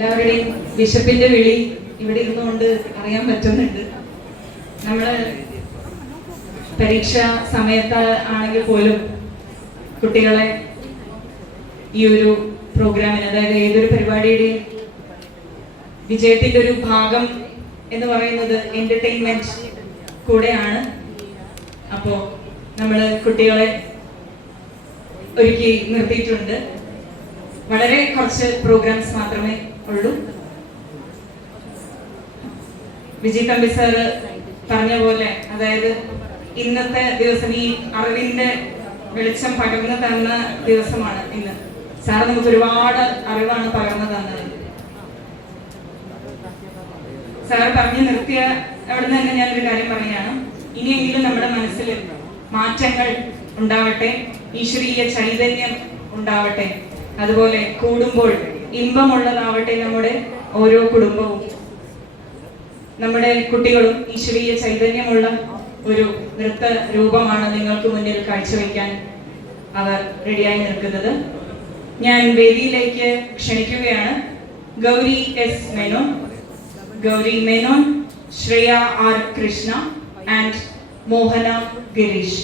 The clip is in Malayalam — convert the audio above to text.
എല്ലാവരുടെയും വിശപ്പിന്റെ വിളി ഇവിടെ ഇരുന്നുകൊണ്ട് അറിയാൻ പറ്റുന്നുണ്ട്. നമ്മള് പരീക്ഷാ സമയത്ത് ആണെങ്കിൽ പോലും കുട്ടികളെ ഈ ഒരു പ്രോഗ്രാമിന്, അതായത് ഏതൊരു പരിപാടിയുടെയും വിജയത്തിന്റെ ഒരു ഭാഗം എന്ന് പറയുന്നത് എന്റർടൈൻമെന്റ് കൂടെയാണ്. അപ്പോ നമ്മള് കുട്ടികളെ ഒരുക്കി നിർത്തിയിട്ടുണ്ട്. വളരെ കുറച്ച് പ്രോഗ്രാംസ് മാത്രമേ ഉള്ളൂ. വിജയ് തമ്പി സാറ് പറഞ്ഞ പോലെ, അതായത് ഇന്നത്തെ ദിവസം ഈ അറിവിന്റെ വെളിച്ചം പകർന്നു തന്ന ദിവസമാണ് ഇന്ന്. സാറ് നമുക്ക് ഒരുപാട് അറിവാണ് പകർന്നു തന്നത്. സാറ് പറഞ്ഞു നിർത്തിയ അവിടെ നിന്ന് തന്നെ ഞാനൊരു കാര്യം പറയുകയാണ്. ഇനിയെങ്കിലും നമ്മുടെ മനസ്സിൽ മാറ്റങ്ങൾ ഉണ്ടാവട്ടെ, ഈശ്വരീയ ചൈതന്യം ഉണ്ടാവട്ടെ, അതുപോലെ കൂടുമ്പോൾ ഇമ്പമുള്ളതാവട്ടെ നമ്മുടെ ഓരോ കുടുംബവും. നമ്മുടെ കുട്ടികളും ഈശ്വരീയ ചൈതന്യമുള്ള ഒരു നൃത്ത രൂപമാണ് നിങ്ങൾക്ക് മുന്നിൽ കാഴ്ചവെക്കാൻ അവർ റെഡിയായി നിൽക്കുന്നത്. ഞാൻ വേദിയിലേക്ക് ക്ഷണിക്കുകയാണ് Gauri S Menon, Gauri Menon, Shreya R Krishna and Mohana Girish.